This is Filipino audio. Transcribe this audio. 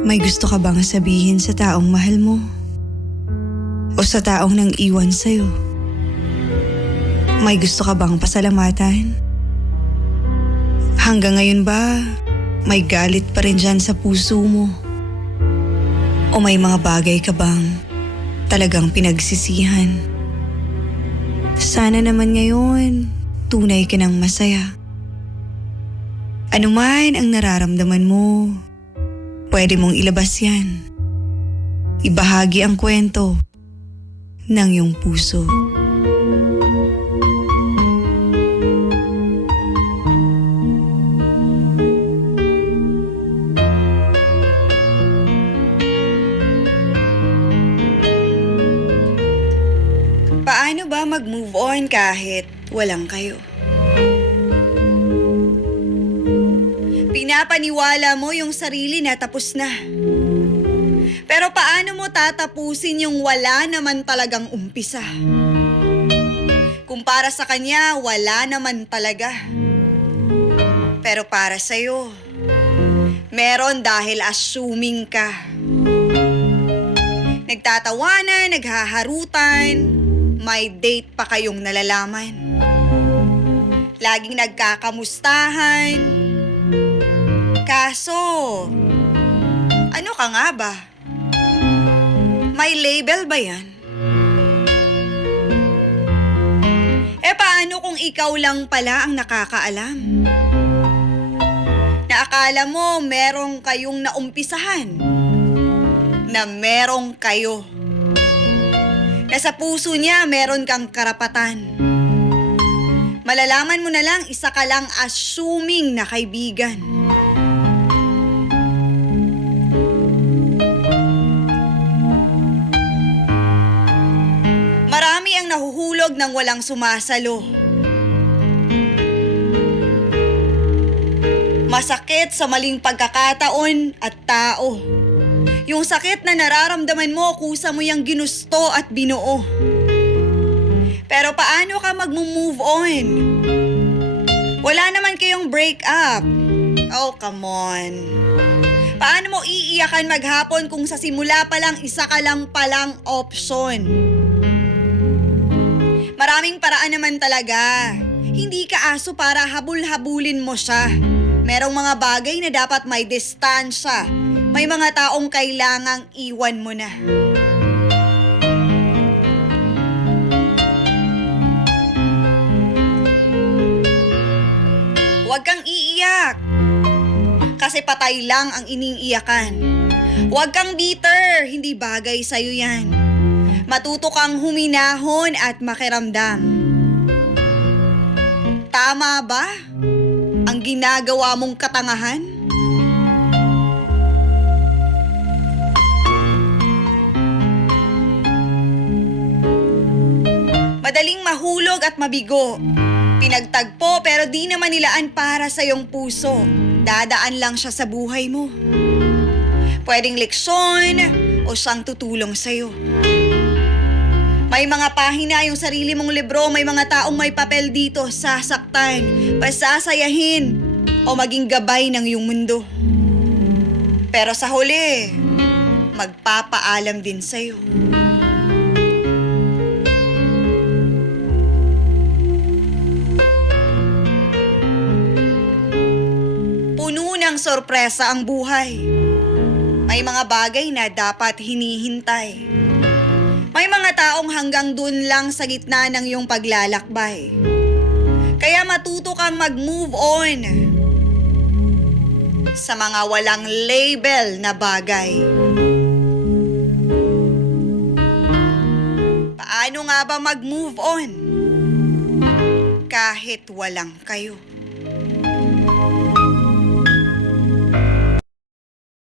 May gusto ka bang sabihin sa taong mahal mo? O sa taong nang iwan sa'yo? May gusto ka bang pasalamatan? Hanggang ngayon ba, may galit pa rin dyan sa puso mo? O may mga bagay ka bang talagang pinagsisihan? Sana naman ngayon, tunay ka ng masaya. Ano man ang nararamdaman mo, pwede mong ilabas yan. Ibahagi ang kwento ng iyong puso. Paano ba mag-move on kahit walang kayo? Pinapaniwala mo yung sarili na tapos na. Pero paano mo tatapusin yung wala naman talagang umpisa? Kung para sa kanya, wala naman talaga. Pero para sa'yo, meron dahil assuming ka. Nagtatawanan, naghaharutan, may date pa kayong nalalaman. Laging nagkakamustahan. Kaso, ano ka nga ba? May label ba yan? Paano kung ikaw lang pala ang nakakaalam? Na akala mo merong kayong naumpisahan? Na merong kayo? Na sa puso niya meron kang karapatan? Malalaman mo na lang isa ka lang assuming na kaibigan. Marami ang nahuhulog ng walang sumasalo. Masakit sa maling pagkakataon at tao. Yung sakit na nararamdaman mo, kusa mo yung ginusto at binuo. Pero paano ka mag-move on? Wala naman kayong break up. Oh, come on. Paano mo iiyakan maghapon kung sa simula pa lang isa ka lang palang option? Maraming paraan naman talaga. Hindi ka aso para habul-habulin mo siya. Merong mga bagay na dapat may distansya. May mga taong kailangang iwan mo na. Huwag kang iiyak. Kasi patay lang ang iniiyakan. Huwag kang bitter. Hindi bagay sa'yo yan. Matuto kang huminahon at makiramdam. Tama ba ang ginagawa mong katangahan? Madaling mahulog at mabigo. Pinagtagpo pero di naman nilaan para sa iyong puso. Dadaan lang siya sa buhay mo. Pwedeng leksyon o siyang tutulong sa'yo. May mga pahina yung sarili mong libro, may mga taong may papel dito, sasaktan, pasasayahin, o maging gabay ng iyong mundo. Pero sa huli, magpapaalam din sa'yo. Puno ng sorpresa ang buhay. May mga bagay na dapat hinihintay. May mga taong hanggang dun lang sa gitna ng iyong paglalakbay. Kaya matuto kang mag-move on sa mga walang label na bagay. Paano nga ba mag-move on kahit walang kayo?